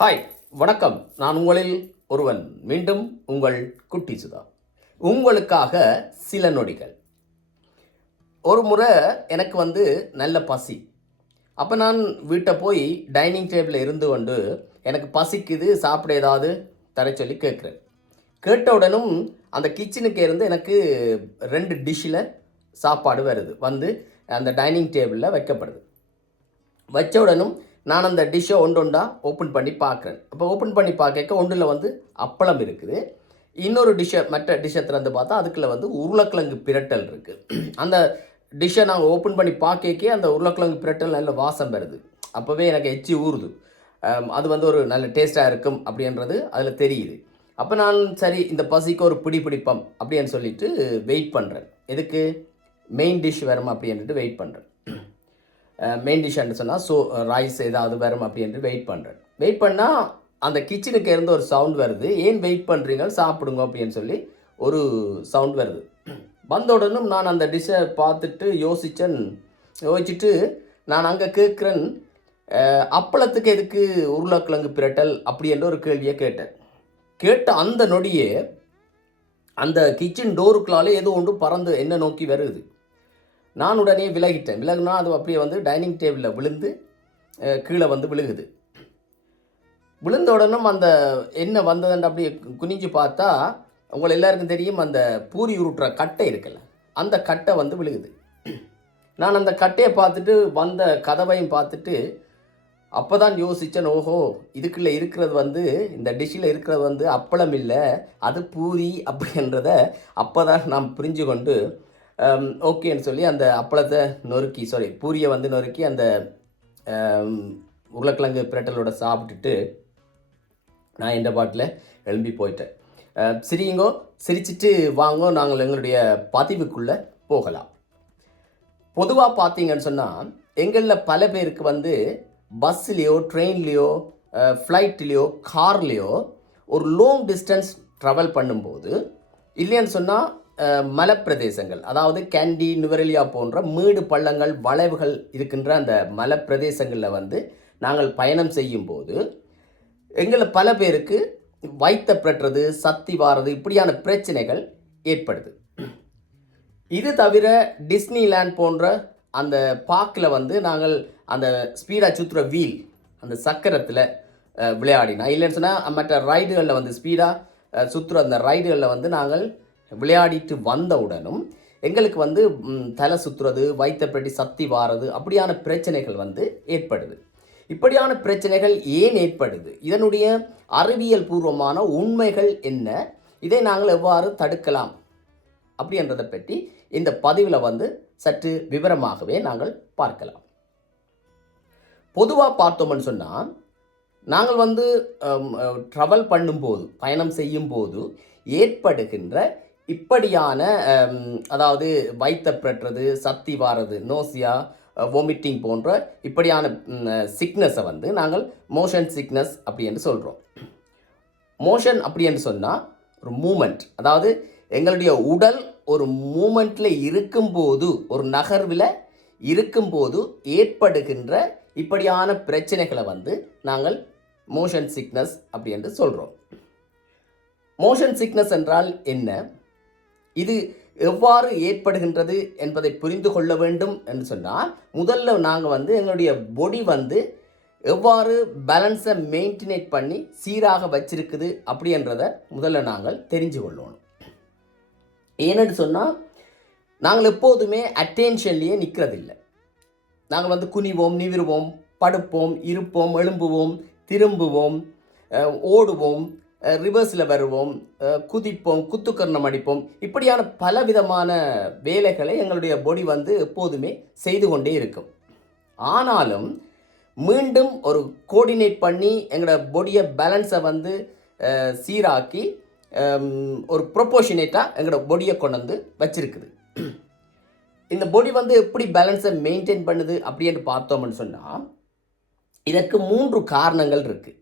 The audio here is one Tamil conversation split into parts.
ஹாய், வணக்கம். நான் உங்களில் ஒருவன். மீண்டும் உங்கள் குட்டி சுதா. உங்களுக்காக சில நொடிகள். ஒரு முறை எனக்கு நல்ல பசி. அப்போ நான் வீட்டை போய் டைனிங் டேபிளில் இருந்து கொண்டு எனக்கு பசிக்குது, சாப்பிட ஏதாவது தர சொல்லி கேட்குறேன். கேட்டவுடனும் அந்த கிச்சனுக்கு இருந்து எனக்கு 2 டிஷ்ஷில் சாப்பாடு வருது, அந்த டைனிங் டேபிளில் வைக்கப்படுது. வச்ச உடனும் நான் அந்த டிஷ்ஷை ஒன்றா ஓப்பன் பண்ணி பார்க்குறேன். அப்போ ஓப்பன் பண்ணி பார்க்க ஒன்றில் அப்பளம் இருக்குது. இன்னொரு மற்ற டிஷ்ஷை திறந்து பார்த்தா அதுக்குள்ள உருளைக்கிழங்கு பிரட்டல் இருக்குது. அந்த டிஷ்ஷை நாங்கள் ஓப்பன் பண்ணி பார்க்க அந்த உருளைக்கிழங்கு பிரட்டல் நல்ல வாசம் வருது. அப்போவே எனக்கு எச்சி ஊறுது. அது ஒரு நல்ல டேஸ்ட்டாக இருக்கும் அப்படின்றது அதில் தெரியுது. அப்போ நான் சரி இந்த பசிக்கு ஒரு பிடிப்பம் அப்படின்னு சொல்லிட்டு வெயிட் பண்ணுறேன். எதுக்கு? மெயின் டிஷ் வரும் அப்படின்ட்டு வெயிட் பண்ணுறேன். மெயின் டிஷ்ஷுன்னு சொன்னால் ரைஸ் ஏதாவது வரும் அப்படின்ட்டு வெயிட் பண்ணுறேன். வெயிட் பண்ணால் அந்த கிச்சனுக்கு இருந்து ஒரு சவுண்ட் வருது. ஏன் வெயிட் பண்ணுறீங்க, சாப்பிடுங்க அப்படின்னு சொல்லி ஒரு சவுண்ட் வருது. வந்த உடனும் நான் அந்த டிஷ்ஷை பார்த்துட்டு யோசிச்சுட்டு நான் அங்கே கேட்குறேன், அப்பளத்துக்கு எதுக்கு உருளைக்கிழங்கு பிரட்டல் அப்படின்ற ஒரு கேள்வியை கேட்ட அந்த நொடியே அந்த கிச்சன் டோருக்குள்ளாலே ஏதோ ஒன்று பறந்து என்ன நோக்கி வருது. நான் உடனே விலகுனா அது அப்படியே டைனிங் டேபிளில் விழுந்து கீழே விழுகுது. விழுந்த உடனும் அந்த என்ன வந்ததுன்னு அப்படியே குனிஞ்சு பார்த்தா உங்களை எல்லாருக்கும் தெரியும், அந்த பூரி உருட்டுற கட்டை இருக்குல்ல, அந்த கட்டை விழுகுது. நான் அந்த கட்டையை பார்த்துட்டு வந்த கதவையும் பார்த்துட்டு அப்போ தான் யோசித்தேன், ஓஹோ இதுக்குள்ளே இருக்கிறது இந்த டிஷ்ஷில் இருக்கிறது அப்பளம் இல்லை, அது பூரி அப்படின்றத அப்போ தான் நான் புரிஞ்சு கொண்டு ஓகேன்னு சொல்லி அந்த அப்பளத்தை பூரியை நொறுக்கி அந்த உருளைக்கிழங்கு பிரட்டலோட சாப்பிட்டுட்டு நான் இந்த பாட்டில் எழும்பி போயிட்டேன். சிரிச்சிட்டு வாங்கோ, நாங்கள் எங்களுடைய பதிவுக்குள்ளே போகலாம். பொதுவாக பார்த்தீங்கன்னு சொன்னால் எங்களில் பல பேருக்கு பஸ்ஸுலேயோ ட்ரெயின்லேயோ ஃப்ளைட்லேயோ கார்லேயோ ஒரு லாங் டிஸ்டன்ஸ் ட்ராவல் பண்ணும்போது, இல்லைன்னு சொன்னால் மலைப்பிரதேசங்கள், அதாவது கேண்டி, நுவரெலியா போன்ற மேடு பள்ளங்கள் வளைவுகள் இருக்கின்ற அந்த மலைப்பிரதேசங்களில் நாங்கள் பயணம் செய்யும் போது எங்களை பல பேருக்கு வயிற்ற பிரட்டுறது, சத்தி வாரது, இப்படியான பிரச்சனைகள் ஏற்படுது. இது தவிர டிஸ்னிலேண்ட் போன்ற அந்த பார்க்கில் நாங்கள் அந்த ஸ்பீடாக சுற்றுற வீல், அந்த சக்கரத்தில் விளையாடினா, இல்லைன்னு சொன்னால் மற்ற ரைடுகளில் ஸ்பீடாக சுற்றுற அந்த ரைடுகளில் நாங்கள் விளையாடிட்டு வந்தவுடனும் எங்களுக்கு தலை சுற்றுறது, வயிற்ற பிரட்டி, சத்தி வாரது, அப்படியான பிரச்சனைகள் ஏற்படுது. இப்படியான பிரச்சனைகள் ஏன் ஏற்படுது, இதனுடைய அறிவியல் பூர்வமான உண்மைகள் என்ன, இதை நாங்கள் எவ்வாறு தடுக்கலாம் அப்படின்றதை பற்றி இந்த பதிவில் சற்று விவரமாகவே நாங்கள் பார்க்கலாம். பொதுவாக பார்த்தோம்னு சொன்னால் நாங்கள் ட்ராவல் பண்ணும்போது, பயணம் செய்யும் போது ஏற்படுகின்ற இப்படியான அதாவது வயிற்ற பிரட்டுறது, சத்தி வாரது, நோசியா, வாமிட்டிங் போன்ற இப்படியான சிக்னஸை நாங்கள் மோஷன் சிக்னஸ் அப்படி என்று சொல்கிறோம். மோஷன் அப்படி என்று சொன்னால் ஒரு மூமெண்ட், அதாவது எங்களுடைய உடல் ஒரு மூமெண்ட்டில் இருக்கும்போது, ஒரு நகர்வில் இருக்கும்போது ஏற்படுகின்ற இப்படியான பிரச்சனைகளை நாங்கள் மோஷன் சிக்னஸ் அப்படி என்று சொல்கிறோம். மோஷன் சிக்னஸ் என்றால் என்ன, இது எவ்வாறு ஏற்படுகின்றது என்பதை புரிந்து கொள்ள வேண்டும் என்று சொன்னால், முதல்ல நாங்கள் எங்களுடைய பொடி எவ்வாறு பேலன்ஸை மெயின்டெனேட் பண்ணி சீராக வச்சிருக்குது அப்படின்றத முதல்ல நாங்கள் தெரிஞ்சு கொள்ளணும். ஏன்னு சொன்னால் நாங்கள் எப்போதுமே அட்டென்ஷன்லேயே நிற்கிறதில்லை. நாங்கள் குனிவோம், நிவிருவோம், படுப்போம், இருப்போம், எழும்புவோம், திரும்புவோம், ஓடுவோம், ரிவர்ஸில் வருவோம், குதிப்போம், குத்துக்கரணம் அடிப்போம், இப்படியான பலவிதமான வேலைகளை எங்களுடைய பொடி எப்போதுமே செய்து கொண்டே இருக்கும். ஆனாலும் மீண்டும் ஒரு கோஆர்டினேட் பண்ணி எங்களோட பொடியை பேலன்ஸை சீராக்கி ஒரு ப்ரொப்போர்ஷனேட்டாக எங்களோட பொடியை கொண்டு வச்சிருக்குது. இந்த பொடி எப்படி பேலன்ஸை மெயின்டைன் பண்ணுது அப்படின்னு பார்த்தோம்னு சொன்னால் இதற்கு 3 காரணங்கள் இருக்குது,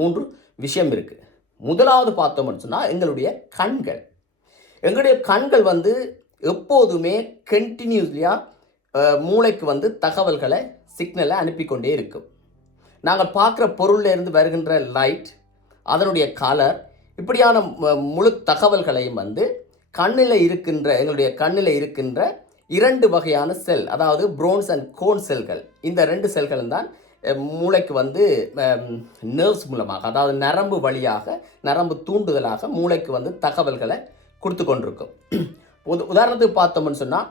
3 விஷயம் இருக்குது. முதலாவது பார்த்தோம்னு சொன்னால் எங்களுடைய கண்கள் எப்போதுமே கண்டினியூஸ்லியாக மூளைக்கு தகவல்களை, சிக்னலை அனுப்பி கொண்டே இருக்கும். நாங்கள் பார்க்குற பொருளில் இருந்து வருகின்ற லைட், அதனுடைய கலர், இப்படியான முழு தகவல்களையும் வந்து எங்களுடைய கண்ணில் இருக்கின்ற 2 வகையான செல், அதாவது ப்ரோன்ஸ் அண்ட் கோன் செல்கள், இந்த 2 செல்களும் தான் மூளைக்கு வந்து நர்வ்ஸ் மூலமாக, அதாவது நரம்பு வழியாக, நரம்பு தூண்டுதலாக மூளைக்கு வந்து தகவல்களை கொடுத்து கொண்டிருக்கும். உதாரணத்துக்கு பார்த்தோம்னு சொன்னால்,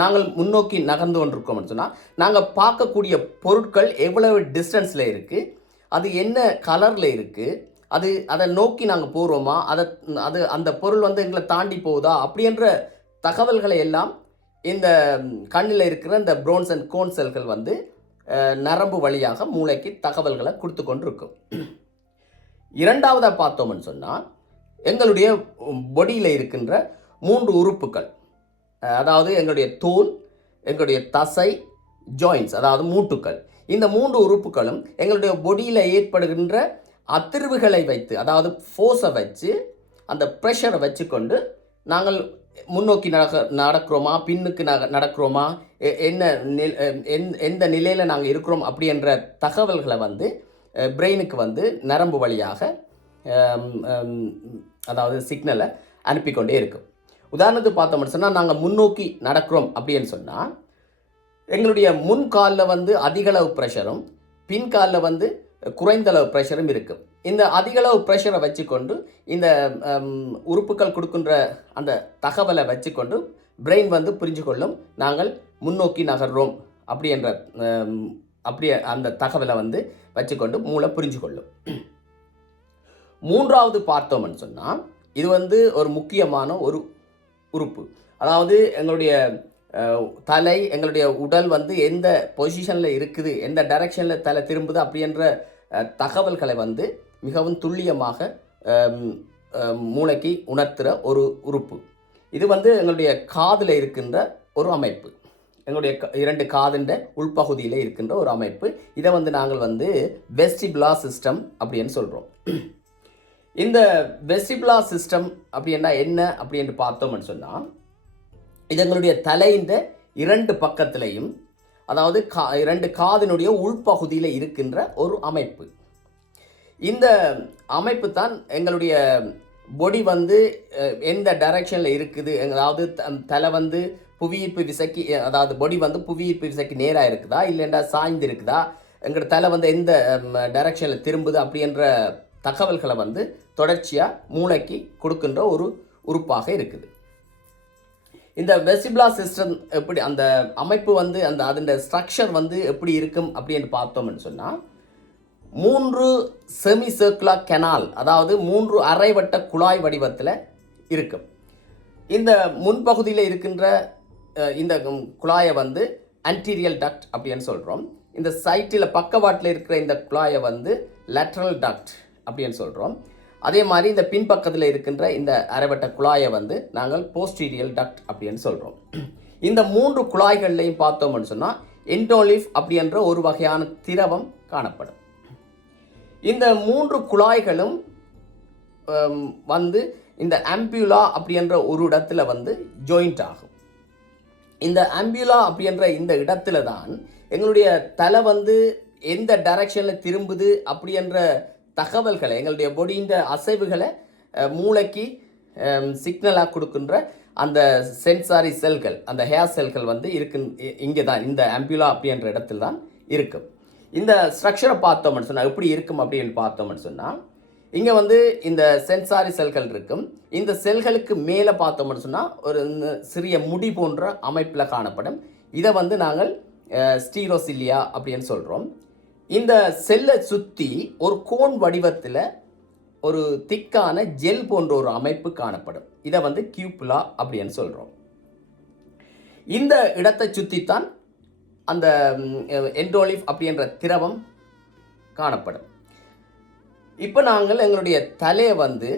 நாங்கள் முன்னோக்கி நகர்ந்து கொண்டிருக்கோம்னு சொன்னால், நாங்கள் பார்க்கக்கூடிய பொருட்கள் எவ்வளவு டிஸ்டன்ஸில் இருக்குது, அது என்ன கலரில் இருக்குது, அதை நோக்கி நாங்கள் போகிறோமா, அந்த பொருள் வந்து எங்களை தாண்டி போகுதா அப்படின்ற தகவல்களை எல்லாம் இந்த கண்ணில் இருக்கிற இந்த ப்ரோன்ஸ் அண்ட் கோன் செல்கள் வந்து நரம்பு வழியாக மூளைக்கு தகவல்களை கொடுத்து கொண்டு இருக்கும். இரண்டாவதாக பார்த்தோம்னு சொன்னால், எங்களுடைய பொடியில் இருக்கின்ற 3 உறுப்புகள், அதாவது எங்களுடைய தோல், எங்களுடைய தசை, ஜாயின்ஸ், அதாவது மூட்டுக்கள், இந்த 3 உறுப்புகளும் எங்களுடைய பொடியில் ஏற்படுகின்ற அதிர்வுகளை வைத்து, அதாவது ஃபோர்ஸை வச்சு, அந்த ப்ரெஷரை வச்சு கொண்டு நாங்கள் முன்னோக்கி நடக்கிறோமா, பின்னுக்கு நடக்கிறோமா, எந்த நிலையில் நாங்கள் இருக்கிறோம் அப்படின்ற தகவல்களை வந்து பிரெயினுக்கு வந்து நரம்பு வழியாக அதாவது சிக்னலை அனுப்பி கொண்டே இருக்கும். உதாரணத்துக்கு பார்த்தோம்னு சொன்னால், நாங்கள் முன்னோக்கி நடக்கிறோம் அப்படின்னு சொன்னால், எங்களுடைய முன்காலில் வந்து அதிகளவு ப்ரெஷரும் பின்காலில் வந்து குறைந்தளவு ப்ரெஷரும் இருக்கும். இந்த அதிகளவு ப்ரெஷரை வச்சுக்கொண்டு இந்த உறுப்புகள் கொடுக்கின்ற அந்த தகவலை வச்சுக்கொண்டு பிரெயின் வந்து புரிஞ்சு கொள்ளும் நாங்கள் முன்னோக்கி நகர்றோம் அப்படியே அந்த தகவலை வந்து வச்சுக்கொண்டு மூளை புரிஞ்சு கொள்ளும். மூன்றாவது பார்த்தோம்னு சொன்னால், இது வந்து ஒரு முக்கியமான ஒரு உறுப்பு, அதாவது எங்களுடைய தலை, எங்களுடைய உடல் வந்து எந்த பொசிஷனில் இருக்குது, எந்த டைரக்ஷனில் தலை திரும்புது அப்படின்ற தகவல்களை வந்து மிகவும் துல்லியமாக மூளைக்கு உணர்த்துகிற ஒரு உறுப்பு. இது வந்து எங்களுடைய காதில் இருக்கின்ற ஒரு அமைப்பு, எங்களுடைய 2 காதின்ற உள்பகுதியில் இருக்கின்ற ஒரு அமைப்பு. இதை வந்து நாங்கள் வந்து வெஸ்டிபுலார் சிஸ்டம் அப்படின்னு சொல்கிறோம். இந்த வெஸ்டிபுலார் சிஸ்டம் அப்படின்னா என்ன அப்படின்னு பார்த்தோம்னு சொன்னால், இது எங்களுடைய தலையின் 2 பக்கத்திலையும், அதாவது 2 காதினுடைய உள்பகுதியில் இருக்கின்ற ஒரு அமைப்பு. இந்த அமைப்பு தான் எங்களுடைய பொடி வந்து எந்த டைரக்ஷனில் இருக்குது, அதாவது தலை வந்து புவியீர்ப்பு விசைக்கு, அதாவது பொடி வந்து புவியீர்ப்பு விசைக்கு நேராக இருக்குதா இல்லைண்டா சாய்ந்து இருக்குதா, எங்களோட தலை வந்து எந்த டைரக்ஷனில் திரும்புது அப்படின்ற தகவல்களை வந்து தொடர்ச்சியாக மூளைக்கு கொடுக்கின்ற ஒரு உறுப்பாக இருக்குது. இந்த வெஸ்டிபுலார் சிஸ்டம் எப்படி, அந்த அமைப்பு வந்து அதோட ஸ்ட்ரக்சர் வந்து எப்படி இருக்கும் அப்படின்னு பார்த்தோம்னு சொன்னால், 3 செமி சர்க்குலர் கெனால், அதாவது 3 அரைவட்ட குழாய் வடிவத்தில் இருக்கும். இந்த முன்பகுதியில் இருக்கின்ற இந்த குழாயை வந்து anterior duct அப்படின்னு சொல்கிறோம். இந்த சைட்டில் பக்கவாட்டில் இருக்கிற இந்த குழாயை வந்து lateral duct அப்படின்னு சொல்கிறோம். அதே மாதிரி இந்த பின்பக்கத்தில் இருக்கின்ற இந்த அரைவட்ட குழாயை வந்து நாங்கள் போஸ்டீரியல் டக்ட் அப்படின்னு சொல்கிறோம். இந்த 3 குழாய்கள்லையும் பார்த்தோம்னு சொன்னால் எண்டோலிஃப் அப்படின்ற ஒரு வகையான திரவம் காணப்படும். இந்த 3 குழாய்களும் வந்து இந்த ஆம்பியூலா அப்படின்ற ஒரு இடத்துல வந்து ஜாயிண்ட் ஆகும். இந்த ஆம்பியூலா அப்படின்ற இந்த இடத்துல தான் எங்களுடைய தலை வந்து எந்த டைரக்ஷனில் திரும்புது அப்படின்ற தகவல்களை, எங்களுடைய பொடியின் அசைவுகளை மூளைக்கு சிக்னலாக கொடுக்கின்ற அந்த சென்சாரி செல்கள், அந்த ஹேர் செல்கள் வந்து இங்கே தான், இந்த ஆம்பியூலா அப்படின்ற இடத்துல தான் இருக்கும். இந்த ஸ்ட்ரக்சரை பார்த்தோம்னு சொன்னால் எப்படி இருக்கும் அப்படின்னு பார்த்தோம்னு சொன்னால், இங்கே வந்து இந்த சென்சாரி செல்கள் இருக்கும். இந்த செல்களுக்கு மேலே பார்த்தோம்னு சொன்னால் ஒரு சிறிய முடி போன்ற அமைப்பில் காணப்படும். இதை வந்து நாங்கள் ஸ்டீரோசிலியா அப்படின்னு சொல்கிறோம். இந்த செல்லை சுற்றி ஒரு கோன் வடிவத்தில் ஒரு திக்கான ஜெல் போன்ற ஒரு அமைப்பு காணப்படும். இதை வந்து கியூப்புலா அப்படின்னு சொல்கிறோம். இந்த இடத்தை சுற்றித்தான் அந்த எண்டோலிஃப் அப்படின்ற திரவம் காணப்படும். இப்போ நாங்கள் எங்களுடைய தலையை வந்து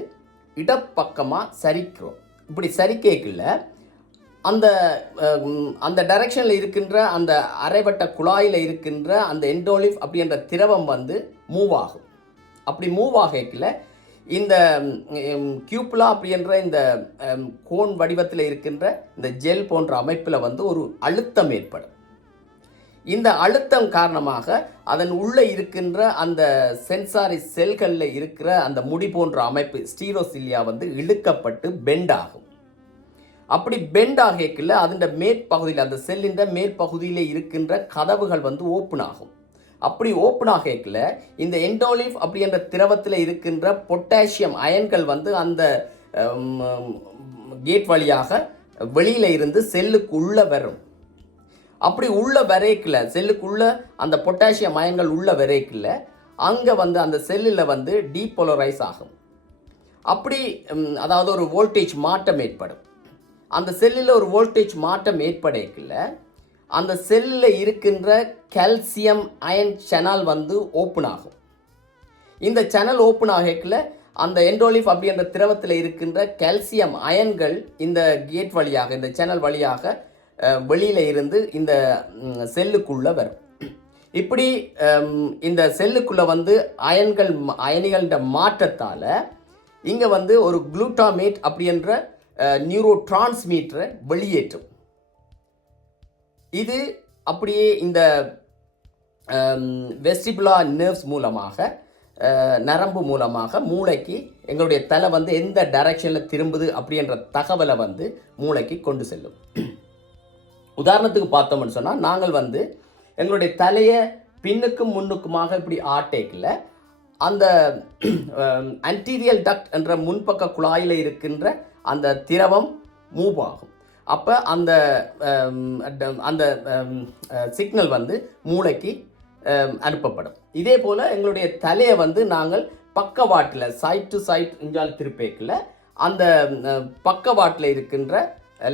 இடப்பக்கமாக சரிக்கிறோம். இப்படி சரிக்கல அந்த டைரக்ஷனில் இருக்கின்ற அந்த அரைவட்ட குழாயில் இருக்கின்ற அந்த எண்டோலிஃப் அப்படின்ற திரவம் வந்து மூவ் ஆகும். அப்படி மூவ் ஆகல இந்த கியூப்புலா அப்படின்ற இந்த கோன் வடிவத்தில் இருக்கின்ற இந்த ஜெல் போன்ற அமைப்பில் வந்து ஒரு அழுத்தம் ஏற்படும். இந்த அழுத்தம் காரணமாக அதன் உள்ளே இருக்கின்ற அந்த சென்சாரி செல்களில் இருக்கிற அந்த முடி போன்ற அமைப்பு ஸ்டீரோசிலியா வந்து இழுக்கப்பட்டு பெண்ட் ஆகும். அப்படி பெண்ட் ஆகல அதன் மேற்பகுதியில், அந்த செல்லின் மேற்பகுதியில் இருக்கின்ற கதவுகள் வந்து ஓப்பன் ஆகும். அப்படி ஓப்பன் ஆகல இந்த எண்டோலிஃப் அப்படின்ற திரவத்தில் இருக்கின்ற பொட்டாசியம் அயன்கள் வந்து அந்த கேட் வழியாக வெளியில இருந்து செல்லுக்கு உள்ள வரும். அப்படி உள்ள வரைக்கல, செல்லுக்குள்ள அந்த பொட்டாசியம் அயன்கள் உள்ள வரைக்கல அங்கே வந்து அந்த செல்லில் வந்து டீபோலரைஸ் ஆகும். அப்படி அதாவது ஒரு வோல்டேஜ் மாற்றம் ஏற்படும். அந்த செல்லில் ஒரு வோல்டேஜ் மாற்றம் ஏற்படல அந்த செல்லில் இருக்கின்ற கால்சியம் அயன் சேனல் வந்து ஓப்பன் ஆகும். இந்த சேனல் ஓப்பன் ஆகல அந்த எண்டோலிஃப் அப்படின்ற திரவத்தில் இருக்கின்ற கால்சியம் அயன்கள் இந்த கேட் வழியாக, இந்த சேனல் வழியாக வெளியில இருந்து இந்த செல்லுக்குள்ள வரும். இப்படி இந்த செல்லுக்குள்ள வந்து அயனிகள மாற்றத்தால் இங்கே வந்து ஒரு குளூட்டாமேட் அப்படின்ற நியூரோ டிரான்ஸ்மீட்டரை வெளியேற்றும். இது அப்படியே இந்த வெஸ்டிபுலர் நர்வ்ஸ் மூலமாக, நரம்பு மூலமாக மூளைக்கு எங்களுடைய தலை வந்து எந்த டைரக்ஷனில் திரும்புது அப்படின்ற தகவலை வந்து மூளைக்கு கொண்டு செல்லும். உதாரணத்துக்கு பார்த்தோம்னு சொன்னால், நாங்கள் வந்து எங்களுடைய தலையை பின்னுக்கும் முன்னுக்குமாக இப்படி ஆட்டேக்கில் அந்த ஆன்டீரியல் டக்ட் என்ற முன்பக்க குழாயில் இருக்கின்ற அந்த திரவம் மூவ் ஆகும். அப்போ அந்த அந்த சிக்னல் வந்து மூளைக்கு அனுப்பப்படும். இதே போல் எங்களுடைய தலையை வந்து நாங்கள் பக்கவாட்டில் சைட் டு சைட் இஞ்சால் திருப்பேக்கில் அந்த பக்கவாட்டில் இருக்கின்ற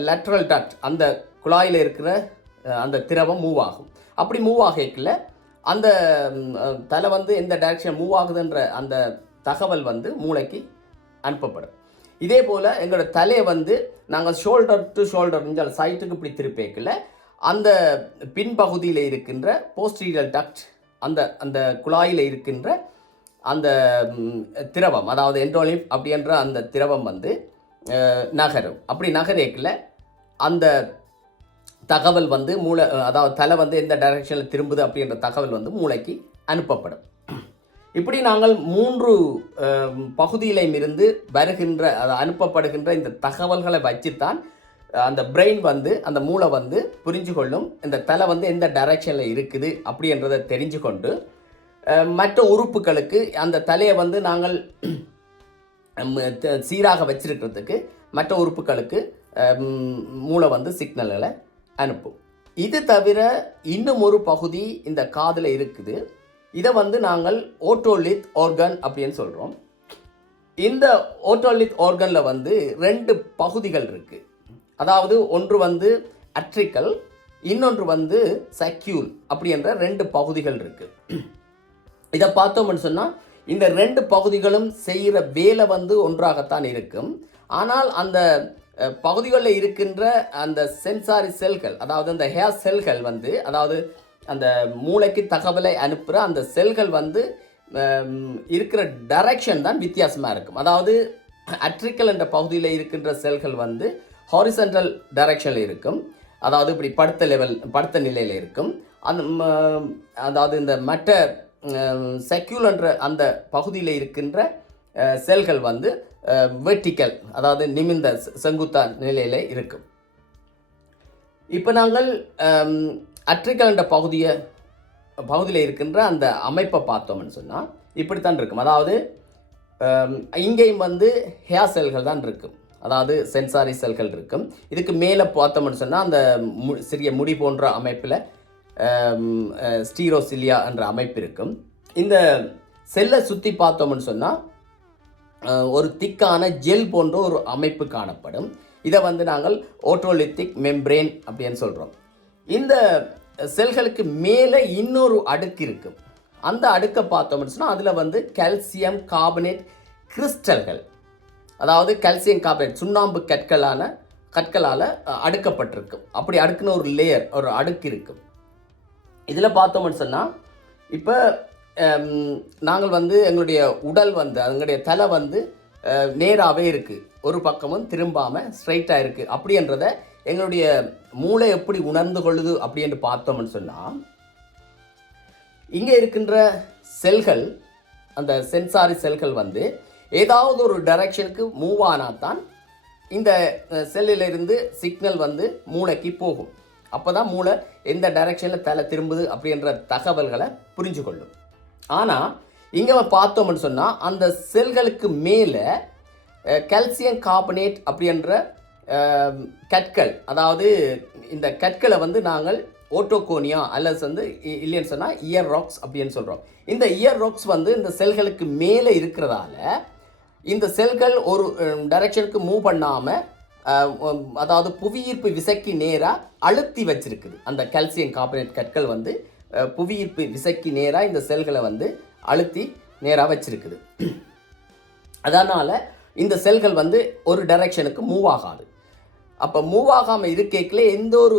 லேட்ரல் டக்ட், அந்த குழாயில் இருக்கிற அந்த திரவம் மூவ் ஆகும். அப்படி மூவ் ஆகல அந்த தலை வந்து எந்த டைரக்ஷன் மூவ் ஆகுதுன்ற அந்த தகவல் வந்து மூளைக்கு அனுப்பப்படும். இதே போல் எங்களோட தலையை வந்து நாங்கள் ஷோல்டர் டு ஷோல்டர் சைட்டுக்கு இப்படி திருப்பேக்கில் அந்த பின்பகுதியில் இருக்கின்ற போஸ்டீரியல் டக்ட், அந்த அந்த குழாயில் இருக்கின்ற அந்த திரவம், அதாவது எண்டோலிஃப் அப்படின்ற அந்த திரவம் வந்து நகரும். அப்படி நகரேக்கில் அந்த தகவல் வந்து மூளை, அதாவது தலை வந்து எந்த டைரக்ஷனில் திரும்புது அப்படின்ற தகவல் வந்து மூளைக்கு அனுப்பப்படும். இப்படி நாங்கள் 3 பகுதியிலும் இருந்து வருகின்ற, அனுப்பப்படுகின்ற இந்த தகவல்களை வச்சுத்தான் அந்த பிரெயின் வந்து, அந்த மூளை வந்து புரிஞ்சு கொள்ளும் இந்த தலை வந்து எந்த டைரக்ஷனில் இருக்குது அப்படின்றத தெரிஞ்சு கொண்டு மற்ற உறுப்புகளுக்கு அந்த தலையை வந்து நாங்கள் சீராக வச்சிருக்கிறதுக்கு மற்ற உறுப்புகளுக்கு மூளை வந்து சிக்னல்களை அனுப்பும். இது தவிர இன்னும் ஒரு பகுதி இந்த காதில் இருக்குது. இதை வந்து நாங்கள் ஓட்டோலித் ஆர்கன் அப்படின்னு சொல்கிறோம். இந்த ஓட்டோலித் ஆர்கனில் வந்து 2 பகுதிகள் இருக்குது. அதாவது ஒன்று வந்து அட்ரிக்கல், இன்னொன்று வந்து சக்யூல் அப்படின்ற 2 பகுதிகள் இருக்குது. இதை பார்த்தோம்னு சொன்னால் இந்த 2 பகுதிகளும் செய்கிற வேலை வந்து ஒன்றாகத்தான் இருக்கும். ஆனால் அந்த பகுதிகளில் இருக்கின்ற அந்த சென்சாரி செல்கள், அதாவது அந்த ஹேர் செல்கள் வந்து, அதாவது அந்த மூளைக்கு தகவலை அனுப்புகிற அந்த செல்கள் வந்து இருக்கிற டைரக்ஷன் தான் வித்தியாசமாக இருக்கும். அதாவது அட்ரிக்கல் என்ற பகுதியில் இருக்கின்ற செல்கள் வந்து ஹாரிசன்டல் டைரக்ஷனில் இருக்கும், அதாவது இப்படி படுத்த நிலையில் இருக்கும். அதாவது இந்த மற்ற செக்யூல் என்ற அந்த பகுதியில் இருக்கின்ற செல்கள் வந்து வெர்டிக்கல், அதாவது நிமிர்ந்த செங்குத்தா நிலையில் இருக்கும். இப்போ நாங்கள் அட்ரிக்கல் என்ற பகுதியில் இருக்கின்ற அந்த அமைப்பை பார்த்தோம்னு சொன்னால் இப்படித்தான் இருக்கும். அதாவது இங்கேயும் வந்து ஹேர் செல்கள் தான் இருக்கும், அதாவது சென்சாரி செல்கள் இருக்கும். இதுக்கு மேலே பார்த்தோம்னு சொன்னால் அந்த சிறிய முடி போன்ற அமைப்பில் ஸ்டீரோசிலியா என்ற அமைப்பு இருக்கும். இந்த செல்லை சுற்றி பார்த்தோம்னு சொன்னால் ஒரு திக்கான ஜெல் போன்ற ஒரு அமைப்பு காணப்படும். இதை வந்து நாங்கள் ஓட்டோலித்திக் மெம்ப்ரேன் அப்படின்னு சொல்கிறோம். இந்த செல்களுக்கு மேலே இன்னொரு அடுக்கு இருக்கும். அந்த அடுக்கை பார்த்தோம்னு சொன்னால் அதில் வந்து கால்சியம் கார்பனேட் கிறிஸ்டல்கள், அதாவது கால்சியம் கார்பனேட் சுண்ணாம்பு கற்களால் அடுக்கப்பட்டிருக்கும். அப்படி அடுக்குன்னு ஒரு லேயர், ஒரு அடுக்கு இருக்கும். இதில் பார்த்தோம்னு சொன்னால் இப்போ நாங்கள் வந்து எங்களுடைய உடல் வந்து, எங்களுடைய தலை வந்து நேராகவே இருக்குது, ஒரு பக்கமும் திரும்பாமல் ஸ்ட்ரைட்டாக இருக்குது. அப்படின்றத எங்களுடைய மூளை எப்படி உணர்ந்து கொள்ளுது அப்படின்னு பார்த்தோம்னு சொன்னால், இங்கே இருக்கின்ற செல்கள், அந்த சென்சாரி செல்கள் வந்து ஏதாவது ஒரு டைரக்ஷனுக்கு மூவ் ஆனால் தான் இந்த செல்லிலிருந்து சிக்னல் வந்து மூளைக்கு போகும். அப்போ தான் மூளை எந்த டைரக்ஷனில் தலை திரும்புது அப்படின்ற தகவல்களை புரிஞ்சு கொள்ளும். ஆனால் இங்கே பார்த்தோம்னு சொன்னால் அந்த செல்களுக்கு மேலே கால்சியம் கார்பனேட் அப்படின்ற கற்கள், அதாவது இந்த கற்களை வந்து நாங்கள் ஓட்டோகோனியா அல்லது வந்து இல்லைன்னு சொன்னால் இயர் ராக்ஸ் அப்படின்னு சொல்கிறோம். இந்த இயர் ராக்ஸ் வந்து இந்த செல்களுக்கு மேலே இருக்கிறதால இந்த செல்கள் ஒரு டைரக்ஷனுக்கு மூவ் பண்ணாமல், அதாவது புவியீர்ப்பு விசைக்கு நேராக அழுத்தி வச்சிருக்குது. அந்த கால்சியம் கார்பனேட் கற்கள் வந்து புவியீர்ப்பு விசைக்கு நேராக இந்த செல்களை வந்து அழுத்தி நேராக வச்சிருக்குது. அதனால் இந்த செல்கள் வந்து ஒரு டைரக்ஷனுக்கு மூவ் ஆகாது. அப்போ மூவ் ஆகாமல் இருக்கைக்குள்ளே எந்த ஒரு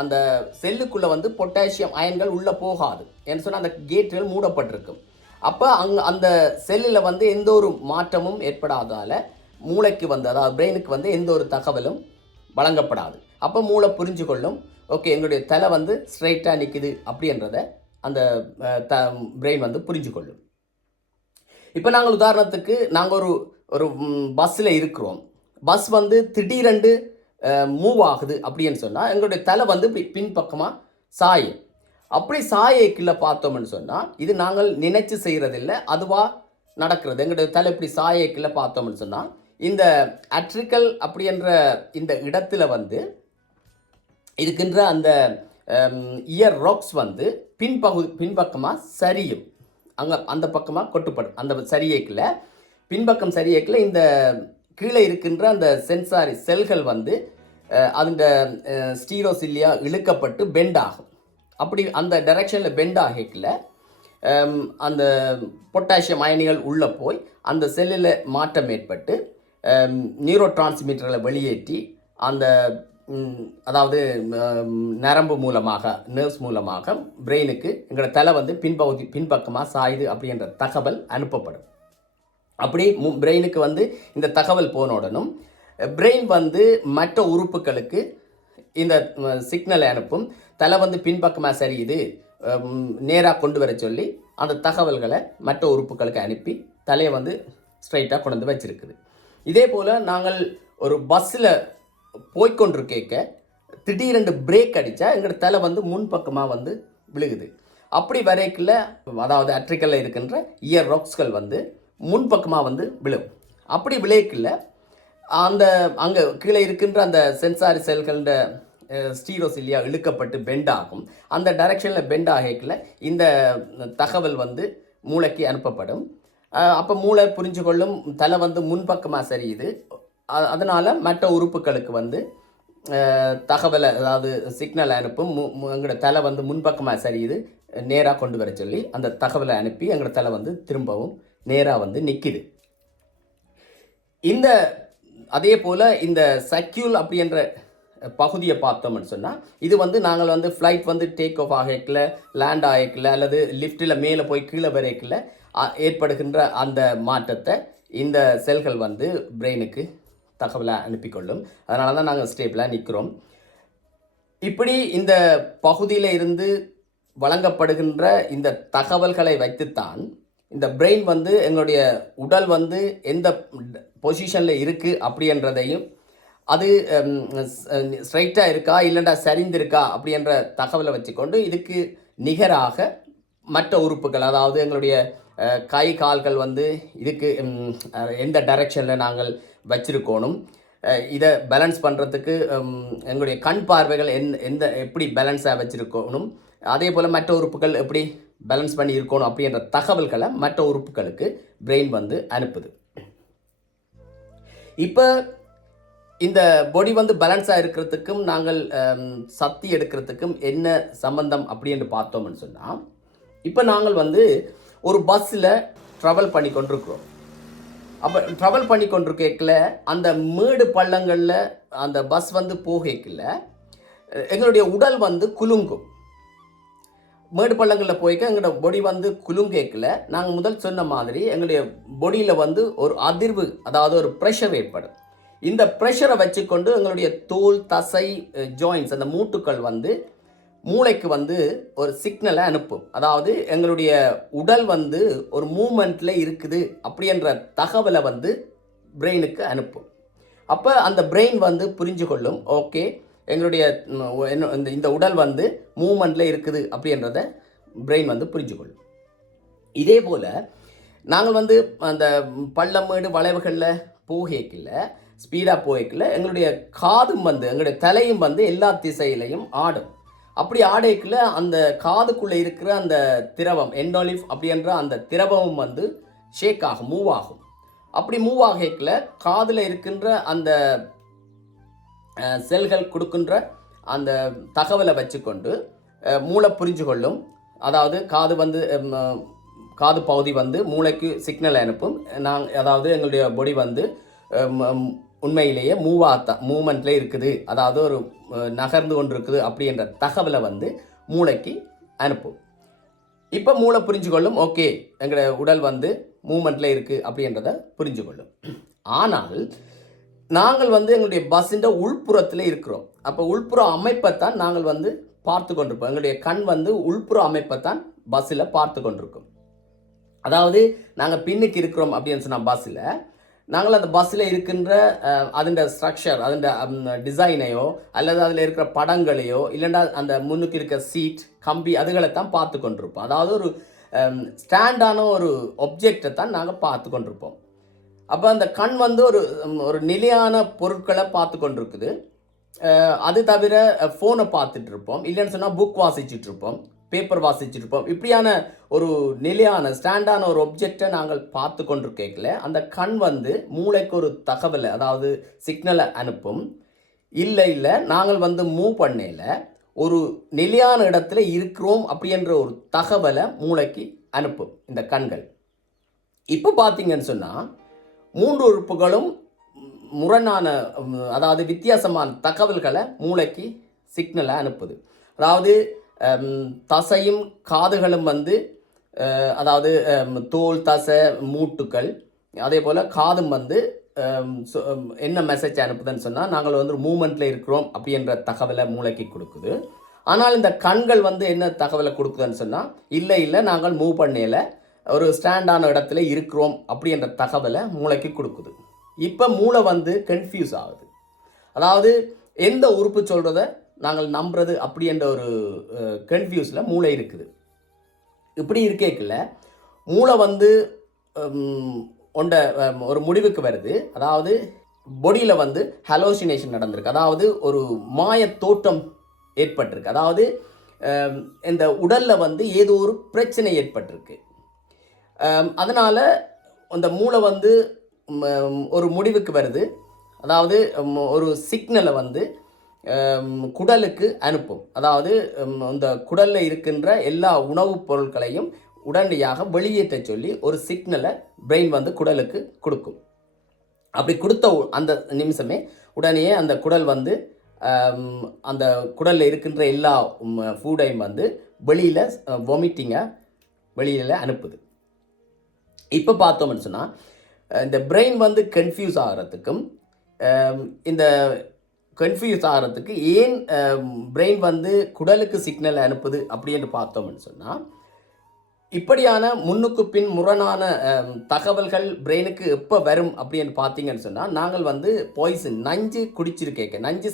அந்த செல்லுக்குள்ளே வந்து பொட்டாசியம் அயன்கள் உள்ளே போகாது. ஏன்னு சொன்னால் அந்த கேட்டுகள் மூடப்பட்டிருக்கும். அப்போ அந்த செல்லில் வந்து எந்த ஒரு மாற்றமும் ஏற்படாதால் மூளைக்கு வந்து, அதாவது பிரெயினுக்கு வந்து எந்த ஒரு தகவலும் வழங்கப்படாது. அப்போ மூளை புரிஞ்சு கொள்ளும், ஓகே எங்களுடைய தலை வந்து ஸ்ட்ரைட்டாக நிற்குது அப்படின்றத அந்த பிரெயின் வந்து புரிஞ்சு கொள்ளும். இப்போ நாங்கள் உதாரணத்துக்கு நாங்கள் ஒரு பஸ்ஸில் இருக்கிறோம். பஸ் வந்து திடீரென்று மூவ் ஆகுது அப்படின்னு சொன்னால் எங்களுடைய தலை வந்து பின்பக்கமாக சாயும். அப்படி சாயக்கில் பார்த்தோம்னு சொன்னால் இது நாங்கள் நினைச்சு செய்கிறதில்லை, அதுவாக நடக்கிறது. எங்களுடைய தலை இப்படி சாயக்கில் பார்த்தோம்னு சொன்னால் இந்த அட்ரிக்கல் அப்படின்ற இந்த இடத்துல வந்து இருக்கின்ற அந்த இயர் ராக்ஸ் வந்து பின்பக்கமாக சரியும். அங்கே அந்த பக்கமாக கொட்டுப்படும். அந்த சரியக்கில் பின்பக்கம் சரியக்கில் இந்த கீழே இருக்கின்ற அந்த சென்சாரி செல்கள் வந்து அந்த ஸ்டீரோசில்லியா இழுக்கப்பட்டு பெண்ட் ஆகும். அப்படி அந்த டைரக்ஷனில் பெண்ட் ஆகிக்கல அந்த பொட்டாசியம் அயனிகள் உள்ளே போய் அந்த செல்லில் மாற்றம் ஏற்பட்டு நியூரோ டிரான்ஸ்மிட்டர்களை வெளியேற்றி அந்த அதாவது நரம்பு மூலமாக, நர்வ்ஸ் மூலமாக பிரெயினுக்கு எங்களோட தலை வந்து பின்பக்கமாக சாயுது அப்படின்ற தகவல் அனுப்பப்படும். அப்படி பிரெயினுக்கு வந்து இந்த தகவல் போன உடனும் பிரெயின் வந்து மற்ற உறுப்புகளுக்கு இந்த சிக்னலை அனுப்பும். தலை வந்து பின்பக்கமாக சரியுது நேராக கொண்டு வர சொல்லி அந்த தகவல்களை மற்ற உறுப்புகளுக்கு அனுப்பி தலையை வந்து ஸ்ட்ரைட்டாக கொண்டு வந்து வச்சிருக்குது. இதே போல் நாங்கள் ஒரு பஸ்ஸில் போய்கொண்டிருக்க திடீரென்று பிரேக் அடித்தா எங்களோட தலை வந்து முன்பக்கமாக வந்து விழுகுது. அப்படி வரைக்குள்ள அதாவது அட்ரிக்கலில் இருக்கின்ற இயர் ராக்ஸ்கள் வந்து முன்பக்கமாக வந்து விழும். அப்படி விளைக்குள்ள அந்த அங்கே கீழே இருக்கின்ற அந்த சென்சாரி செல்கள ஸ்டீரோசில்லியா இழுக்கப்பட்டு பெண்ட் ஆகும். அந்த டைரக்ஷனில் பெண்ட் ஆகிக்கல இந்த தகவல் வந்து மூளைக்கு அனுப்பப்படும். அப்போ மூளை புரிஞ்சு கொள்ளும், தலை வந்து முன்பக்கமாக சரியுது, அதனால் மற்ற உறுப்புகளுக்கு வந்து தகவலை, அதாவது சிக்னலை அனுப்பும். எங்களோட தலை வந்து முன்பக்கமாக சரியுது நேராக கொண்டு வர சொல்லி அந்த தகவலை அனுப்பி எங்களோட தலை வந்து திரும்பவும் நேராக வந்து நிற்கிது. இந்த அதே போல் இந்த சக்யூல் அப்படின்ற பகுதியை பார்த்தோம்னு சொன்னால் இது வந்து நாங்கள் வந்து ஃப்ளைட் வந்து டேக் ஆஃப் ஆகிக்கல, லேண்ட் ஆகிக்கல அல்லது லிஃப்ட்டில் மேலே போய் கீழே வரைக்கல ஏற்படுகின்ற அந்த மாற்றத்தை இந்த செல்கள் வந்து பிரெயினுக்கு தகவலை அனுப்பிக்கொள்ளும். அதனால தான் நாங்கள் ஸ்டேபிளாக நிற்கிறோம். இப்படி இந்த பகுதியில் இருந்து வழங்கப்படுகின்ற இந்த தகவல்களை வைத்துத்தான் இந்த பிரெயின் வந்து எங்களுடைய உடல் வந்து எந்த பொசிஷனில் இருக்குது அப்படின்றதையும், அது ஸ்ட்ரைட்டாக இருக்கா இல்லைண்டா சரிந்திருக்கா அப்படின்ற தகவலை வச்சுக்கொண்டு இதுக்கு நிகராக மற்ற உறுப்புகள், அதாவது எங்களுடைய கை கால்கள் வந்து இதுக்கு எந்த டைரக்ஷனில் நாங்கள் வச்சிருக்கணும், இதை பேலன்ஸ் பண்ணுறதுக்கு எங்களுடைய கண் பார்வைகள் எப்படி பேலன்ஸாக வச்சுருக்கணும், அதே போல் மற்ற உறுப்புகள் எப்படி பேலன்ஸ் பண்ணி இருக்கணும் அப்படின்ற தகவல்களை மற்ற உறுப்புகளுக்கு பிரெயின் வந்து அனுப்புது. இப்போ இந்த பாடி வந்து பேலன்ஸாக இருக்கிறதுக்கும் நாங்கள் சக்தி எடுக்கிறதுக்கும் என்ன சம்பந்தம் அப்படின்னு பார்த்தோம்னு சொன்னால், இப்போ நாங்கள் வந்து ஒரு பஸ்ஸில் ட்ராவல் பண்ணி கொண்டிருக்கிறோம். அப்போ ட்ராவல் பண்ணி கொண்டிருக்கல அந்த மேடு பள்ளங்களில் அந்த பஸ் வந்து போகல எங்களுடைய உடல் வந்து குலுங்கும். மேடு பள்ளங்களில் போய்க்க எங்களோட பொடி வந்து குலுங்கேக்கில் நாங்கள் முதல் சொன்ன மாதிரி எங்களுடைய பொடியில் வந்து ஒரு அதிர்வு, அதாவது ஒரு ப்ரெஷர் ஏற்படும். இந்த ப்ரெஷரை வச்சுக்கொண்டு எங்களுடைய தோல், தசை, ஜாயின்ஸ், அந்த மூட்டுக்கள் வந்து மூளைக்கு வந்து ஒரு சிக்னலை அனுப்பும். அதாவது எங்களுடைய உடல் வந்து ஒரு மூமெண்ட்டில் இருக்குது அப்படின்ற தகவலை வந்து பிரெயினுக்கு அனுப்பும். அப்போ அந்த பிரெயின் வந்து புரிஞ்சு கொள்ளும், ஓகே எங்களுடைய இந்த உடல் வந்து மூமெண்ட்டில் இருக்குது அப்படின்றத பிரெயின் வந்து புரிஞ்சு கொள்ளும். இதே போல் நாங்கள் வந்து அந்த பள்ளமேடு வளைவுகளில் போகல, ஸ்பீடாக போகல, எங்களுடைய காதும் வந்து எங்களுடைய தலையும் வந்து எல்லா திசையிலையும் ஆடும். அப்படி ஆடைக்குள்ள அந்த காதுக்குள்ளே இருக்கிற அந்த திரவம் எண்டோலிஃப் அப்படின்ற அந்த திரவமும் வந்து ஷேக் ஆகும், மூவ் ஆகும். அப்படி மூவ் ஆகல காதில் இருக்கின்ற அந்த செல்கள் கொடுக்கின்ற அந்த தகவலை வச்சுக்கொண்டு மூளை புரிஞ்சு கொள்ளும். அதாவது காது பகுதி வந்து மூளைக்கு சிக்னல் அனுப்பும். அதாவது எங்களுடைய பொடி வந்து உண்மையிலேயே மூமெண்ட்ல இருக்குது, அதாவது ஒரு நகர்ந்து கொண்டு இருக்குது அப்படின்ற தகவலை வந்து மூளைக்கு அனுப்பும். இப்போ மூளை புரிஞ்சு கொள்ளும், ஓகே எங்களுடைய உடல் வந்து மூமெண்ட்ல இருக்குது அப்படின்றத புரிஞ்சு கொள்ளும். ஆனால் நாங்கள் வந்து எங்களுடைய பஸ்ஸின் உள்புறத்தில் இருக்கிறோம். அப்போ உள்புற அமைப்பைத்தான் நாங்கள் வந்து பார்த்து கொண்டிருப்போம். எங்களுடைய கண் வந்து உள்புற அமைப்பைத்தான் பஸ்ஸில் பார்த்து கொண்டிருக்கோம். அதாவது நாங்கள் பின்னுக்கு இருக்கிறோம் அப்படின்னு சொன்னால் பஸ்ஸில் நாங்கள் அந்த பஸ்ஸில் இருக்கின்ற அதோட ஸ்ட்ரக்சர், அதோட டிசைனையோ அல்லது அதில் இருக்கிற படங்களையோ இல்லைன்னா அந்த முன்னுக்கு இருக்கிற சீட் கம்பி அதுகளை தான் பார்த்து கொண்டிருப்போம். அதாவது ஒரு ஸ்டாண்டான ஒரு ஒப்ஜெக்டை தான் நாங்கள் பார்த்து கொண்டிருப்போம். அப்போ அந்த கண் வந்து ஒரு நிலையான பொருட்களை பார்த்து கொண்டிருக்குது. அது தவிர ஃபோனை பார்த்துட்டு இருப்போம், இல்லைன்னு சொன்னால் புக் வாசிச்சுட்டு இருப்போம், பேப்பர் வாசிச்சுட்டு இருப்போம். இப்படியான ஒரு நிலையான ஸ்டாண்டான ஒரு ஒப்ஜெக்டை நாங்கள் பார்த்து கொண்டு கேட்கல அந்த கண் வந்து மூளைக்கு ஒரு தகவலை, அதாவது சிக்னலை அனுப்பும். இல்லை நாங்கள் வந்து மூவ் பண்ணல ஒரு நிலையான இடத்துல இருக்கிறோம் அப்படின்ற ஒரு தகவலை மூளைக்கு அனுப்பும் இந்த கண்கள். இப்போ பார்த்தீங்கன்னு சொன்னால் 3 உறுப்புகளும் முரணான, அதாவது வித்தியாசமான தகவல்களை மூளைக்கு சிக்னலை அனுப்புது. அதாவது தசையும் காதுகளும் வந்து, அதாவது தோல், தசை, மூட்டுக்கள், அதே போல் காதும் வந்து என்ன மெசேஜ் அனுப்புதுன்னு சொன்னால் நாங்கள் வந்து மூமெண்ட்டில் இருக்கிறோம் அப்படின்ற தகவலை மூளைக்கு கொடுக்குது. ஆனால் இந்த கண்கள் வந்து என்ன தகவலை கொடுக்குதுன்னு சொன்னால் இல்லை நாங்கள் மூவ் பண்ணல ஒரு ஸ்டாண்டான இடத்துல இருக்கிறோம் அப்படின்ற தகவலை மூளைக்கு கொடுக்குது. இப்போ மூளை வந்து கன்ஃபியூஸ் ஆகுது. அதாவது எந்த உறுப்பு சொல்கிறத நாங்கள் நம்புறது அப்படின்ற ஒரு கன்ஃபியூஸில் மூளை இருக்குது. இப்படி இருக்கேக்கில் மூளை வந்து ஒரு முடிவுக்கு வருது. அதாவது பொடியில் வந்து ஹலோசினேஷன் நடந்திருக்கு, அதாவது ஒரு மாய தோட்டம் ஏற்பட்டிருக்கு. அதாவது இந்த உடலில் வந்து ஏதோ ஒரு பிரச்சனை ஏற்பட்டிருக்கு. அதனால் அந்த மூளை வந்து ஒரு முடிவுக்கு வருது. அதாவது ஒரு சிக்னலை வந்து குடலுக்கு அனுப்பும். அதாவது இந்த குடலில் இருக்கின்ற எல்லா உணவுப் பொருட்களையும் உடனடியாக வெளியேற்ற சொல்லி ஒரு சிக்னலை பிரெயின் வந்து குடலுக்கு கொடுக்கும். அப்படி கொடுத்த அந்த நிமிஷமே உடனே அந்த குடல் வந்து அந்த குடலில் இருக்கின்ற எல்லா ஃபுட்டையும் வந்து வெளியில் வாமிட்டிங்காக வெளியில் அனுப்புது. இப்போ பார்த்தோம்னு சொன்னால் இந்த பிரெயின் வந்து கன்ஃபியூஸ் ஆகிறதுக்கும் இந்த கன்ஃபியூஸ் ஆகிறதுக்கு ஏன் பிரெயின் வந்து குடலுக்கு சிக்னல் அனுப்புது அப்படின்னு பார்த்தோம்னு சொன்னால், இப்படியான முன்னுக்கு பின் முரணான தகவல்கள் பிரெயினுக்கு எப்போ வரும் அப்படின்னு பார்த்தீங்கன்னு சொன்னால், நாங்கள் வந்து பாய்சன் நஞ்சு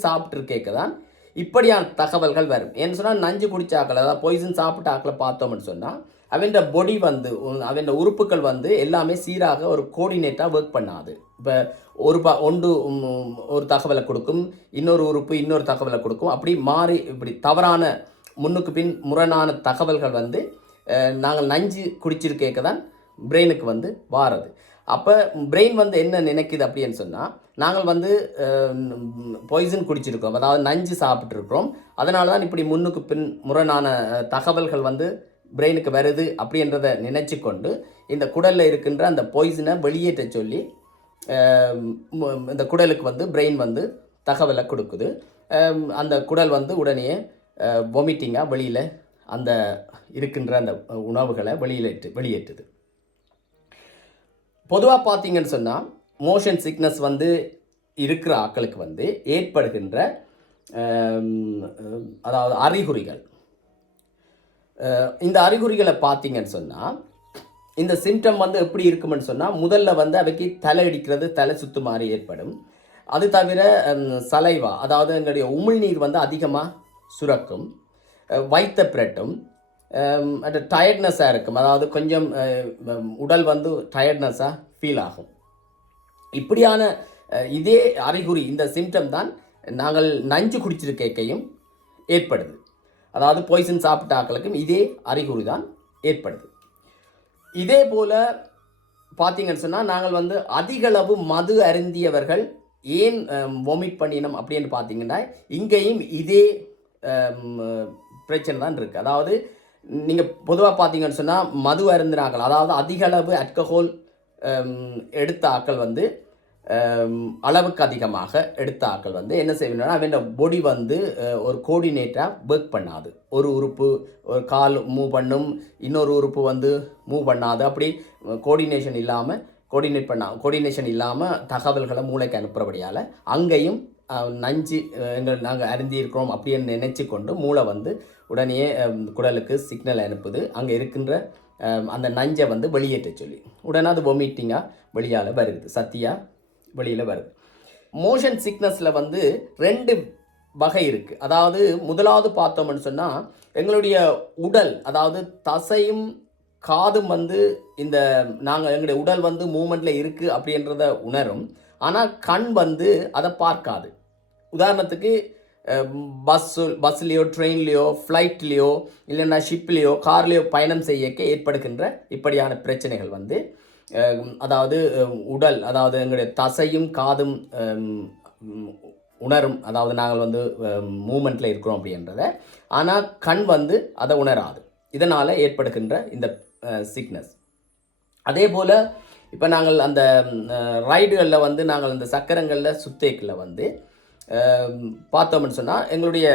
சாப்பிட்ருக்கேக்க தான் இப்படியான தகவல்கள் வரும். ஏன்னு சொன்னால் நஞ்சு குடிச்சாக்கள், அதாவது பாய்சன் சாப்பிட்டாக்களை பார்த்தோம்னு சொன்னால் அவன் பொடி வந்து அவன் உறுப்புகள் வந்து எல்லாமே சீராக ஒரு கோஆர்டினேட்டாக ஒர்க் பண்ணாது. இப்போ ஒரு தகவலை கொடுக்கும், இன்னொரு உறுப்பு இன்னொரு தகவலை கொடுக்கும், அப்படி மாறி இப்படி தவறான முன்னுக்கு பின் முரணான தகவல்கள் வந்து நாங்கள் நஞ்சு குடிச்சிருக்கேக்க தான் பிரெயினுக்கு வந்து வாரது. அப்போ பிரெயின் வந்து என்ன நினைக்குது அப்படின்னு சொன்னால், நாங்கள் வந்து பாய்சன் குடிச்சிருக்கோம், அதாவது நஞ்சு சாப்பிட்ருக்கிறோம், அதனால தான் இப்படி முன்னுக்கு பின் முரணான தகவல்கள் வந்து பிரெயினுக்கு வருது அப்படின்றத நினைச்சு கொண்டு இந்த குடலில் இருக்கின்ற அந்த பாய்சனை வெளியேற்ற சொல்லி இந்த குடலுக்கு வந்து பிரெயின் வந்து தகவலை கொடுக்குது. அந்த குடல் வந்து உடனே வாமிட்டிங்காக வெளியில் அந்த இருக்கின்ற அந்த உணவுகளை வெளியேற்றுது. பொதுவாக பார்த்தீங்கன்னு சொன்னால் மோஷன் சிக்னஸ் வந்து இருக்கிற ஆட்களுக்கு வந்து ஏற்படுகின்ற அதாவது அறிகுறிகள் இந்த அறிகுறிகளை பார்த்தீங்கன்னு சொன்னால் இந்த சிம்டம் வந்து எப்படி இருக்குமென்னு சொன்னால் முதல்ல வந்து அவைக்கு தலை அடிக்கிறது, தலை சுத்து மாதிரி ஏற்படும். அது தவிர சலைவா, அதாவது எங்களுடைய உமிழ்நீர் வந்து அதிகமாக சுரக்கும், வைத்த பிரட்டும், அது டயர்ட்னஸாக இருக்கும், அதாவது கொஞ்சம் உடல் வந்து டயர்ட்னஸாக ஃபீல் ஆகும். இப்படியான இதே அறிகுறி, இந்த சிம்டம் தான் நாங்கள் நஞ்சு குடிச்சிருக்கையும் ஏற்படுது. அதாவது பாய்சன் சாப்பிட்ட ஆக்களுக்கும் இதே அறிகுறி தான் ஏற்படுது. இதே போல் பார்த்தீங்கன்னு சொன்னால் நாங்கள் வந்து அதிகளவு மது அருந்தியவர்கள் ஏன் வாமிட் பண்ணினோம் அப்படின்னு பார்த்தீங்கன்னா இங்கேயும் இதே பிரச்சனை தான் இருக்குது. அதாவது நீங்கள் பொதுவாக பார்த்தீங்கன்னு சொன்னால் மது அருந்தினாக்கள், அதாவது அதிகளவு ஆல்கஹால் எடுத்த ஆக்கள் வந்து அளவுக்கு அதிகமாக எடுத்த ஆக்கள் வந்து என்ன செய்யணும்னா அவன் பொடி வந்து ஒரு கோஆர்டினேட்டாக ஒர்க் பண்ணாது. ஒரு உறுப்பு ஒரு கால் மூவ் பண்ணும், இன்னொரு உறுப்பு வந்து மூவ் பண்ணாது. அப்படி கோஆர்டினேஷன் இல்லாமல் தகவல்களை மூளைக்கு அனுப்புகிறபடியால் அங்கேயும் நஞ்சு நாங்கள் அருந்தியிருக்கிறோம் அப்படின்னு நினச்சி கொண்டு மூளை வந்து உடனே குடலுக்கு சிக்னல் அனுப்புது, அங்கே இருக்கின்ற அந்த நஞ்சை வந்து வெளியேற்ற சொல்லி. உடனே அது வொமிட்டிங்காக வெளியால் வருது, சத்தியாக வெளியில் வருது. மோஷன் சிக்னஸில் வந்து 2 வகை இருக்குது. அதாவது முதலாவது பார்த்தோம்னு சொன்னால் எங்களுடைய உடல், அதாவது தசையும் காதும் வந்து எங்களுடைய உடல் வந்து மூமெண்ட்டில் இருக்குது அப்படின்றத உணரும். ஆனால் கண் வந்து அதை பார்க்காது. உதாரணத்துக்கு பஸ்லேயோ ட்ரெயின்லேயோ ஃப்ளைட்லேயோ இல்லைன்னா ஷிப்லேயோ கார்லேயோ பயணம் செய்யக்க ஏற்படுகின்ற இப்படியான பிரச்சனைகள் வந்து அதாவது உடல், அதாவது எங்களுடைய தசையும் காதும் உணரும், அதாவது நாங்கள் வந்து மூமெண்ட்டில் இருக்கிறோம் அப்படின்றத. ஆனால் கண் வந்து அதை உணராது. இதனால் ஏற்படுகின்ற இந்த சிக்னஸ். அதே போல் இப்போ நாங்கள் அந்த ரைடுகளில் வந்து நாங்கள் அந்த சக்கரங்களில் சுத்தேக்கில் வந்து பார்த்தோம்னு சொன்னால் எங்களுடைய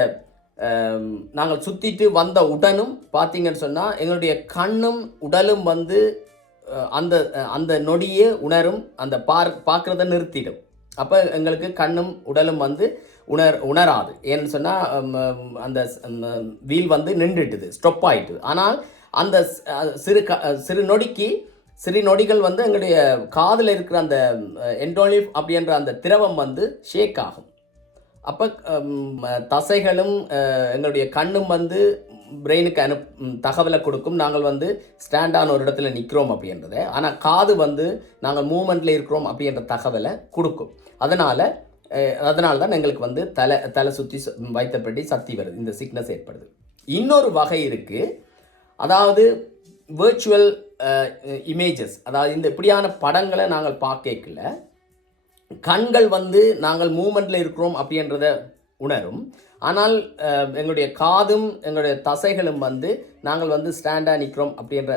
நாங்கள் சுற்றிட்டு வந்த உடனும் பார்த்தீங்கன்னு சொன்னால் எங்களுடைய கண்ணும் உடலும் வந்து அந்த அந்த நொடியே உணரும், அந்த பார்க்குறத நிறுத்திடும். அப்போ எங்களுக்கு கண்ணும் உடலும் வந்து உணராது. ஏன்னு சொன்னால் அந்த வீல் வந்து நின்றுட்டுது, ஸ்டாப் ஆகிட்டுது. ஆனால் அந்த சிறு நொடிகள் வந்து எங்களுடைய காதில் இருக்கிற அந்த என்டோலிஃப் அப்படின்ற அந்த திரவம் வந்து ஷேக் ஆகும். அப்போ தசைகளும் எங்களுடைய கண்ணும் வந்து பிரெயினுக்கு தகவலை கொடுக்கும், நாங்கள் வந்து ஸ்டாண்டான ஒரு இடத்துல நிற்கிறோம் அப்படின்றத. ஆனால் காது வந்து நாங்கள் மூமெண்ட்டில் இருக்கிறோம் அப்படின்ற தகவலை கொடுக்கும். அதனால் தான் எங்களுக்கு வந்து தலை சுற்றி வைத்தபடி சக்தி வருது, இந்த சிக்னஸ் ஏற்படுது. இன்னொரு வகை இருக்குது, அதாவது வேர்ச்சுவல் இமேஜஸ். அதாவது இந்த இப்படியான படங்களை நாங்கள் பார்க்கல கண்கள் வந்து நாங்கள் மூமெண்ட்டில் இருக்கிறோம் அப்படின்றத உணரும். ஆனால் எங்களுடைய காதும் எங்களுடைய தசைகளும் வந்து நாங்கள் வந்து ஸ்டாண்டாக நிற்கிறோம் அப்படின்ற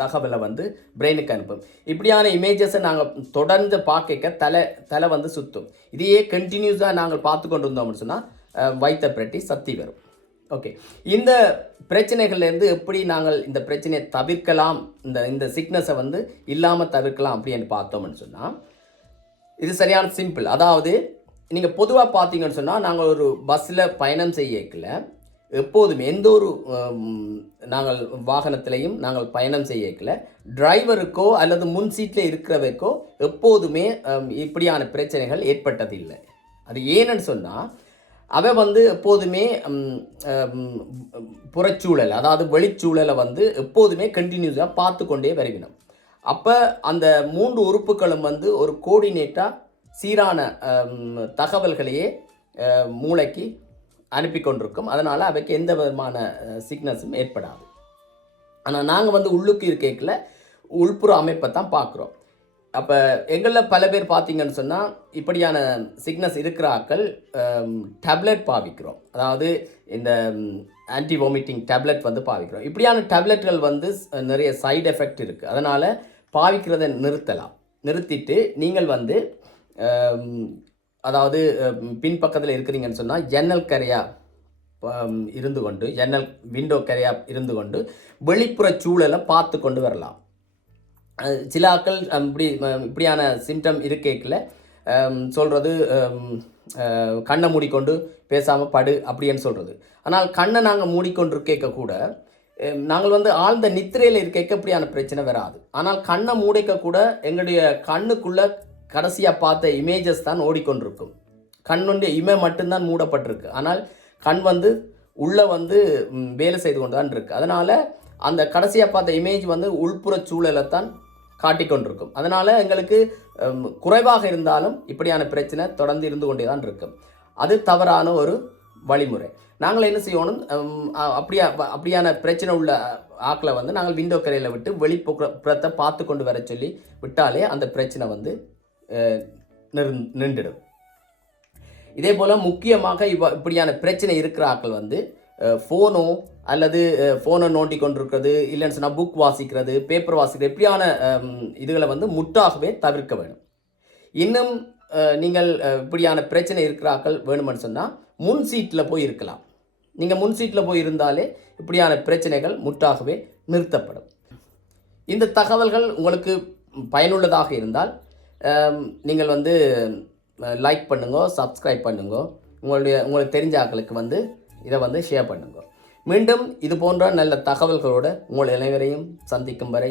தகவலை வந்து பிரெயினுக்கு அனுப்பும். இப்படியான இமேஜஸை நாங்கள் தொடர்ந்து பார்க்க தலை வந்து சுற்றும். இதையே கண்டினியூஸாக நாங்கள் பார்த்து கொண்டு இருந்தோம்னு சொன்னால் வைத்த பிரட்டி சக்தி வரும். ஓகே, இந்த பிரச்சனைகள்லேருந்து எப்படி நாங்கள் இந்த பிரச்சனையை தவிர்க்கலாம், இந்த சிக்னஸை வந்து இல்லாமல் தவிர்க்கலாம் அப்படின்னு பார்த்தோம்னு சொன்னால் இது சரியான சிம்பிள். அதாவது நீங்கள் பொதுவாக பார்த்தீங்கன்னு சொன்னால் நாங்கள் ஒரு பஸ்ஸில் பயணம் செய்யக்கல எப்போதுமே எந்த ஒரு நாங்கள் வாகனத்திலையும் நாங்கள் பயணம் செய்யக்கல டிரைவருக்கோ அல்லது முன் சீட்டில் இருக்கிறவைக்கோ எப்போதுமே இப்படியான பிரச்சனைகள் ஏற்பட்டதில்லை. அது ஏன்னு சொன்னால் அவை வந்து எப்போதுமே புறச்சூழல், அதாவது வெளிச்சூழலை வந்து எப்போதுமே கண்டினியூஸாக பார்த்து கொண்டே வருவினோம். அப்போ அந்த 3 உறுப்புகளும் வந்து ஒரு கோஆர்டினேட்டாக சீரான தகவல்களையே மூளைக்கு அனுப்பி கொண்டிருக்கும். அதனால் அவைக்கு எந்த விதமான சிக்னஸும் ஏற்படாது. ஆனால் நாங்கள் வந்து உள்ளுக்கு இருக்கையில் உள்புற அமைப்பை தான் பார்க்குறோம். அப்போ எங்களில் பல பேர் பார்த்தீங்கன்னு சொன்னால் இப்படியான சிக்னஸ் இருக்கிற ஆக்கள் டேப்லெட் பாவிக்கிறோம். அதாவது இந்த ஆன்டி வாமிட்டிங் டேப்லெட் வந்து பாவிக்கிறோம். இப்படியான டேப்லெட்கள் வந்து நிறைய சைடு எஃபெக்ட் இருக்குது. அதனால் பாவிக்கிறத நிறுத்திட்டு நீங்கள் வந்து அதாவது பின்பக்கத்தில் இருக்கிறீங்கன்னு சொன்னால் ஜன்னல் கரையாக இருந்து கொண்டு, ஜன்னல் விண்டோ கரையாக இருந்து கொண்டு வெளிப்புற சூழலை பார்த்து கொண்டு வரலாம். சில ஆட்கள் இப்படியான சிம்டம் இருக்கையில் சொல்கிறது கண்ணை மூடிக்கொண்டு பேசாமல் படு அப்படின்னு சொல்கிறது. ஆனால் கண்ணை நாங்கள் மூடிக்கொண்டு இருக்க கூட நாங்கள் வந்து ஆழ்ந்த நித்திரையில் இருக்க இப்படியான பிரச்சனை வராது. ஆனால் கண்ணை மூடிக்க கூட எங்களுடைய கண்ணுக்குள்ள கடைசியாக பார்த்த இமேஜஸ் தான் ஓடிக்கொண்டிருக்கும். கண்ணுடைய இமை மட்டும்தான் மூடப்பட்டிருக்கு. ஆனால் கண் வந்து உள்ளே வந்து வேலை செய்து கொண்டு தான் இருக்குது. அதனால் அந்த கடைசியாக பார்த்த இமேஜ் வந்து உள்புற சூழலை தான் காட்டிக்கொண்டிருக்கும். அதனால் எங்களுக்கு குறைவாக இருந்தாலும் இப்படியான பிரச்சனை தொடர்ந்து இருந்து கொண்டே தான் இருக்கும். அது தவறான ஒரு வழிமுறை. நாங்கள் என்ன செய்யணும், அப்படியான பிரச்சனை உள்ள ஆக்களை வந்து நாங்கள் விண்டோ கரையில் விட்டு வெளிப்புறத்தை பார்த்து கொண்டு வர சொல்லி விட்டாலே அந்த பிரச்சனை வந்து நின்றுடும். இதே போல் முக்கியமாக இப்படியான பிரச்சனை இருக்கிற ஆக்கள் வந்து ஃபோனோ அல்லது ஃபோனை நோண்டி கொண்டிருக்கிறது, இல்லைன்னு சொன்னால் புக் வாசிக்கிறது, பேப்பர் வாசிக்கிறது, இப்படியான இதுகளை வந்து முற்றாகவே தவிர்க்க வேணும். இன்னும் நீங்கள் இப்படியான பிரச்சனை இருக்கிற ஆக்கள் வேணுமென்னு சொன்னால் முன் சீட்டில் போய் இருக்கலாம். நீங்கள் முன் சீட்டில் போய் இருந்தாலே இப்படியான பிரச்சனைகள் முற்றாகவே நிறுத்தப்படும். இந்த தகவல்கள் உங்களுக்கு பயனுள்ளதாக இருந்தால் நீங்கள் வந்து லைக் பண்ணுங்க, சப்ஸ்கிரைப் பண்ணுங்க, உங்களுக்கு தெரிஞ்ச ஆக்களுக்கு வந்து இதை வந்து ஷேர் பண்ணுங்க. மீண்டும் இது போன்ற நல்ல தகவல்களோடு உங்கள் அனைவரையும் சந்திக்கும் வரை